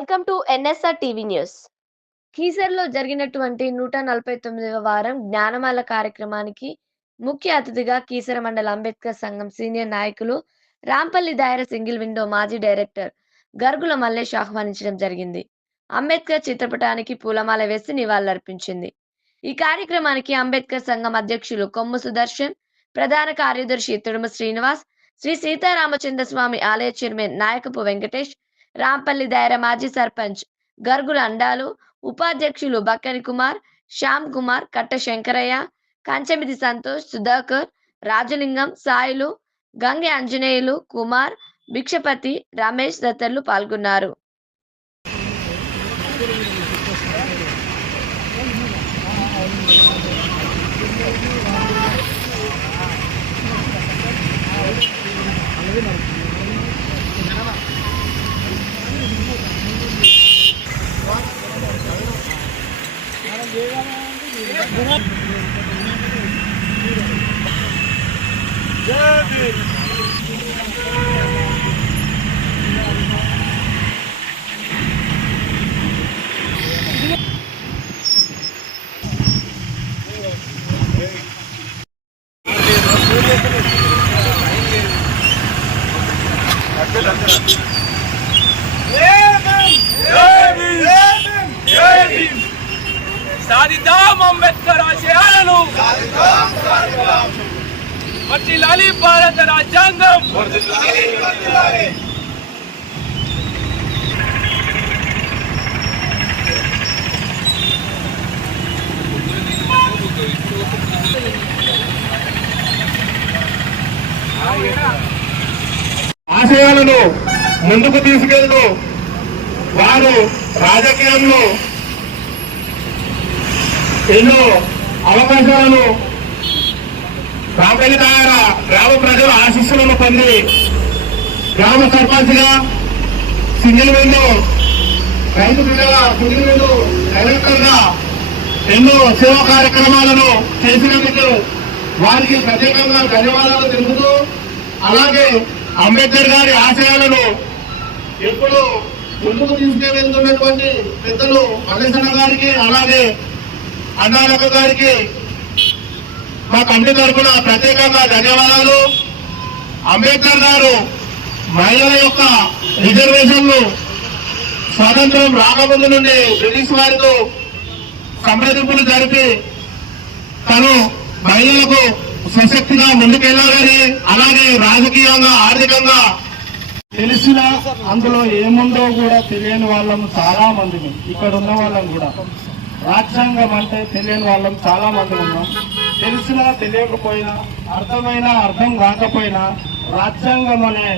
Welcome to NSR TV news. కీసర్లో జరిగినటువంటి నూట నలభై తొమ్మిదవ వారం జ్ఞానమాల కార్యక్రమానికి ముఖ్య అతిథిగా కీసర మండల అంబేద్కర్ సంఘం సీనియర్ నాయకులు రాంపల్లి దాయర సింగిల్ విండో మాజీ డైరెక్టర్ గర్గుల మల్లేష్ ఆహ్వానించడం జరిగింది. అంబేద్కర్ చిత్రపటానికి పూలమాల వేసి నివాళులర్పించింది. ఈ కార్యక్రమానికి అంబేద్కర్ సంఘం అధ్యక్షులు కొమ్ము సుదర్శన్ ప్రధాన కార్యదర్శి తుడుమ శ్రీనివాస్ శ్రీ సీతారామచంద్ర స్వామి ఆలయ చైర్మన్ నాయకపు వెంకటేష్ రాంపల్లి దాయర మాజీ సర్పంచ్. గర్గుల అండాలు ఉపాధ్యక్షులు బక్కని కుమార్ శ్యామ్ కుమార్ కట్ట శంకరయ్య కంచెమిది సంతోష్ సుధాకర్ రాజలింగం సాయిలు గంగె ఆంజనేయులు కుమార్ భిక్షపతి రమేష్ తదితరులు పాల్గొన్నారు. What? వర్తిల్లాలి భారత రాజ్యాంగం. ఆశయాలను ముందుకు తీసుకెళ్తూ వారు రాజకీయంలో ఎన్నో అవకాశాలను రాబోయే గ్రామ ప్రజల ఆశీస్సులను పొంది గ్రామ సర్పంచ్గా సింగిల్ విండో రైతు బిడ్డగా సింగిల్ విండో డైరెక్టర్గా ఎన్నో సేవా కార్యక్రమాలను చేసినందుకు వారికి ప్రత్యేకంగా ధన్యవాదాలు తెలుపుతూ అలాగే అంబేద్కర్ గారి ఆశయాలను ఎప్పుడు ముందుకు తీసుకువెళ్తున్నటువంటి పెద్దలు మల్లేశ్వర గారికి అలాగే అన్నాలక్క గారికి మా కంటి తరఫున ప్రత్యేకంగా ధన్యవాదాలు. అంబేద్కర్ గారు మహిళల యొక్క రిజర్వేషన్లు స్వాతంత్రం రాకముందు నుండి బ్రిటిష్ వారితో సంప్రదింపులు జరిపి తను మహిళలకు సశక్తిగా ముందుకెళ్ళాలని అలాగే రాజకీయంగా ఆర్థికంగా తెలిసిన అందులో ఏముందో కూడా తెలియని వాళ్ళం చాలా మందిని ఇక్కడ ఉన్న వాళ్ళం కూడా. రాజ్యాంగం అంటే తెలియని వాళ్ళం చాలా మంది ఉన్నాం. తెలిసినా తెలియకపోయినా అర్థమైనా అర్థం కాకపోయినా రాజ్యాంగం అనే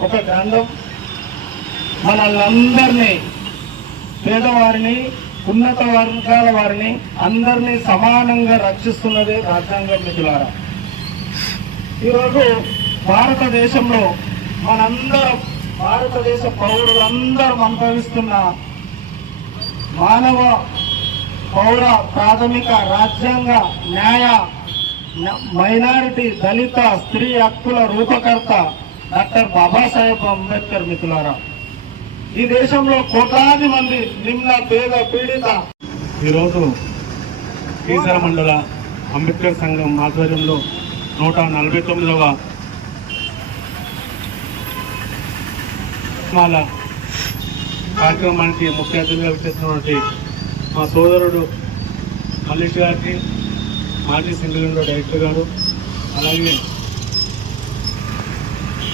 ఒక గ్రంథం మనల్నందరినీ పేదవారిని ఉన్నత వర్గాల వారిని అందరినీ సమానంగా రక్షిస్తున్నదే రాజ్యాంగం మిత్రులారా ఈరోజు భారతదేశంలో మనందరం భారతదేశ పౌరులందరం అనుభవిస్తున్న మానవ పౌర ప్రాథమిక రాజ్యాంగ న్యాయ మైనారిటీ దళిత స్త్రీ హక్కుల రూపకర్త డాక్టర్ బాబాసాహెబ్ అంబేద్కర్ మిత్రులారా ఈ దేశంలో కోట్లాది మంది నిమ్న పేద పీడిత. ఈరోజు కీసర మండల అంబేద్కర్ సంఘం ఆధ్వర్యంలో నూట నలభై తొమ్మిదవ కార్యక్రమానికి ముఖ్య అతిథిగా వచ్చేసినటువంటి మా సోదరుడు మల్లేష్ గారికి మాజీ సింగిల్ డైరెక్టర్ గారు అలాగే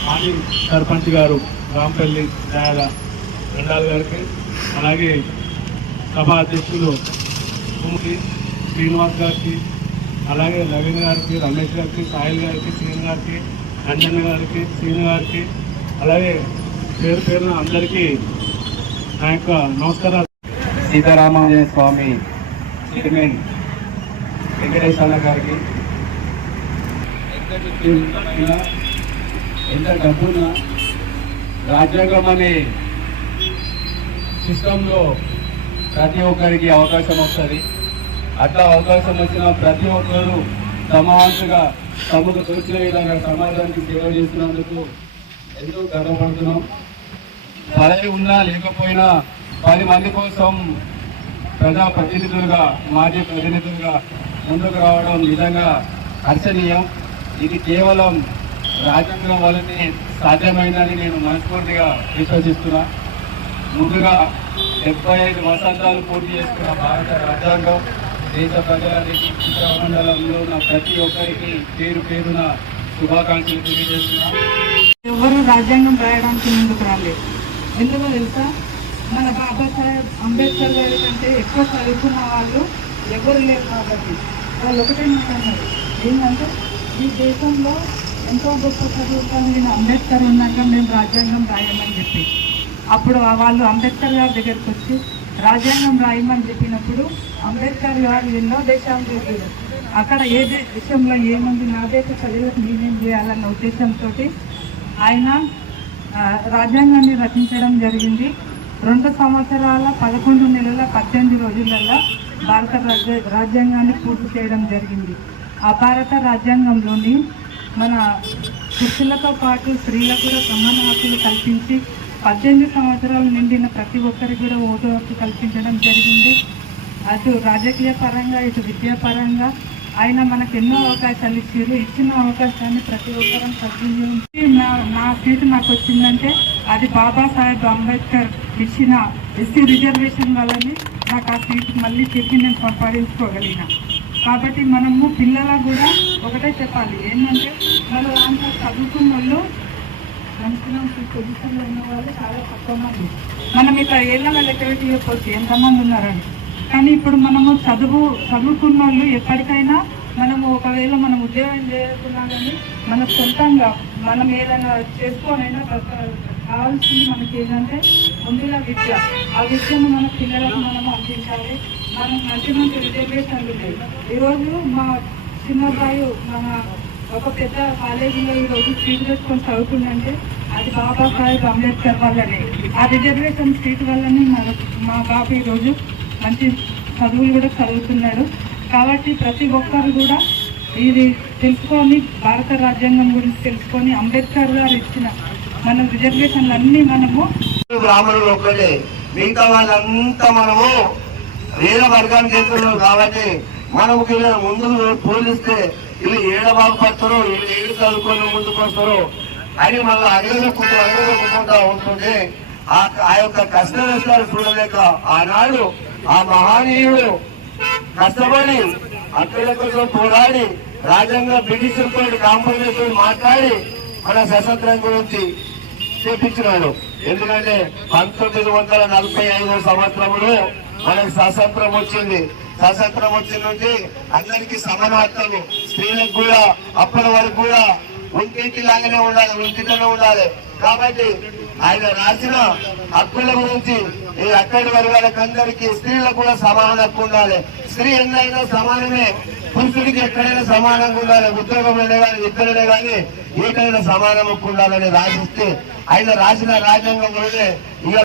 మాజీ సర్పంచ్ గారు రాంపల్లి దయాల రెండాల్ గారికి అలాగే సభా అధ్యక్షులు కుముకి శ్రీనివాస్ గారికి అలాగే నవీన్ గారికి రమేష్ గారికి సాయిల్ గారికి సీన్ గారికి అంజన్న గారికి సీన్ గారికి అలాగే పేరు పేరున అందరికీ నా యొక్క నమస్కారాలు. సీతారామాంజనేయ స్వామి చైర్మన్ వెంకటేశ్వర గారికి. ఎంత డబ్బున్నా రాజ్యాంగం అనే సిస్టంలో ప్రతి ఒక్కరికి అవకాశం వస్తుంది. అట్లా అవకాశం వచ్చిన ప్రతి ఒక్కరు తమ వంతుగా తమకు తోచిన విధంగా సమాజానికి సేవ చేసినందుకు ఎంతో గర్వపడుతున్నాం. పదవి ఉన్నా లేకపోయినా పది మంది కోసం ప్రజా ప్రతినిధులుగా మాజీ ప్రతినిధులుగా ముందుకు రావడం నిజంగా హర్షణీయం. ఇది కేవలం రాజ్యాంగం వల్లనే సాధ్యమైందని నేను మనస్ఫూర్తిగా విశ్వసిస్తున్నా. ముందుగా డెబ్బై ఐదు వసంతాలు పూర్తి చేసుకున్న భారత రాజ్యాంగం దేశ ప్రజలకి మండలంలో ఉన్న ప్రతి ఒక్కరికి పేరు పేరున శుభాకాంక్షలు తెలియజేస్తున్నా. ఎవరు రాజ్యాంగం రాయడానికి ముందుకు రాలేదు. ఎందుకో తెలుసా? మన బాబా సాహెబ్ అంబేద్కర్ గారి కంటే ఎక్కువ చదువుకున్న వాళ్ళు ఎవరు లేరు కాబట్టి వాళ్ళు ఒకటే మాట అన్నారు. ఏంటంటే ఈ దేశంలో ఎంతో గొప్ప చదువు నేను అంబేద్కర్ ఉన్నాక మేము రాజ్యాంగం రాయమని చెప్పి. అప్పుడు వాళ్ళు అంబేద్కర్ గారి దగ్గరికి వచ్చి రాజ్యాంగం రాయమని చెప్పినప్పుడు అంబేద్కర్ గారు ఎన్నో దేశాలు తిరిగారు అక్కడ ఏ దేశంలో ఏముంది నా దేశ ప్రజలకు నేనేం చేయాలన్న ఉద్దేశంతో ఆయన రాజ్యాంగాన్ని రచించడం జరిగింది. రెండు సంవత్సరాల పదకొండు నెలల పద్దెనిమిది రోజులలో భారత రాజ్య రాజ్యాంగాన్ని పూర్తి చేయడం జరిగింది. ఆ భారత రాజ్యాంగంలోని మన పురుషులతో పాటు స్త్రీలకు కూడా సమాన హక్కులు కల్పించి పద్దెనిమిది సంవత్సరాలు నిండిన ప్రతి ఒక్కరికి కూడా ఓటు హక్కు కల్పించడం జరిగింది. అటు రాజకీయ పరంగా ఇటు విద్యాపరంగా ఆయన మనకు ఎన్నో అవకాశాలు ఇచ్చారు. ఇచ్చిన అవకాశాన్ని ప్రతి ఒక్కరం సద్వినియోగించి నా నా సీటు నాకు వచ్చిందంటే అది బాబాసాహెబ్ అంబేద్కర్ ఇచ్చిన ఎస్సీ రిజర్వేషన్ వల్లనే నాకు ఆ సీట్ మళ్ళీ తిరిగి నేను సంపాదించుకోగలిగిన. కాబట్టి మనము పిల్లలకు కూడా ఒకటే చెప్పాలి. ఏంటంటే మన దాంట్లో చదువుకున్న వాళ్ళు మంచి పొజిషన్లో ఉన్న వాళ్ళు చాలా తక్కువ మంది. మనం ఇట్లా ఏళ్ళ లెక్కపెట్టి చెప్పొచ్చు ఎంతమంది ఉన్నారని. కానీ ఇప్పుడు మనము చదువు చదువుకున్న వాళ్ళు ఎప్పటికైనా మనము ఒకవేళ మనం ఉద్యోగం చేయకున్నా కానీ మన సొంతంగా మనం ఏదైనా చేసుకోనైనా కావాల్సింది మనకి ఏంటంటే ముందుగా విద్య. ఆ విద్యను మన పిల్లలకు మనం అందించాలి. మనం మంచి మంచి రిజర్వేషన్లు ఉన్నాయి ఈరోజు మా చిన్నబ్బాయి మన ఒక పెద్ద కాలేజీలో ఈరోజు సీట్ తెచ్చుకొని చదువుతుందంటే అది బాబాసాహెబ్ అంబేద్కర్ వల్లనే. ఆ రిజర్వేషన్ సీట్ వల్లనే మా మా బాబు ఈరోజు మంచి చదువులు కూడా చదువుతున్నాడు. కాబట్టి ప్రతి ఒక్కరు కూడా ఇది తెలుసుకొని భారత రాజ్యాంగం గురించి తెలుసుకొని అంబేద్కర్ గారు ఇచ్చిన మన రిజర్వేషన్లు అన్నీ మనము బ్రాహ్మణులు ఒక్కటే మిగతా వాళ్ళంతా మనము వేరే వర్గాన్ని చేస్తున్నాం కాబట్టి మనము కింద ముందు పోలిస్తే వీళ్ళు ఏడ బాగుపడతారు వీళ్ళు ఏడు చదువుకొని ముందుకు వస్తారో అని మళ్ళీ అడగకుంటూ అడగకుంటా ఉంటుంది ఆ ఆ యొక్క కష్ట నష్టాలు చూడలేక ఆనాడు ఆ మహానీయుడు కష్టపడి అక్కల కోసం పోరాడి రాజ్యాంగ బ్రిటిష్ తోటి కాంప్రమైజ్ మాట్లాడి మన స్వతంత్రం గురించి చేపించినాడు ఎందుకంటే పంతొమ్మిది వందల నలభై ఐదో సంవత్సరంలో మనకి స్వతంత్రం వచ్చింది. స్వతంత్రం వచ్చిన నుంచి అందరికీ సమాన హక్కులు స్త్రీలకు కూడా అప్పటి వరకు కూడా ఉంటింటి లాగానే ఉండాలి ఉంటిలోనే ఉండాలి. కాబట్టి ఆయన రాసిన హక్కుల గురించి ఈ అక్కడి వర్గాలకు అందరికీ స్త్రీలకు కూడా సమాన హక్కు ఉండాలి. స్త్రీ ఎన్నైనా సమానమే. పురుషుడికి ఎక్కడైనా సమానంగా ఉండాలి. ఉద్యోగంలోనే కానీ ఇద్దరునే కానీ ఏకైనా సమానం ఉండాలని రాసిస్తే ఆయన రాసిన రాజ్యాంగంలోనే ఇక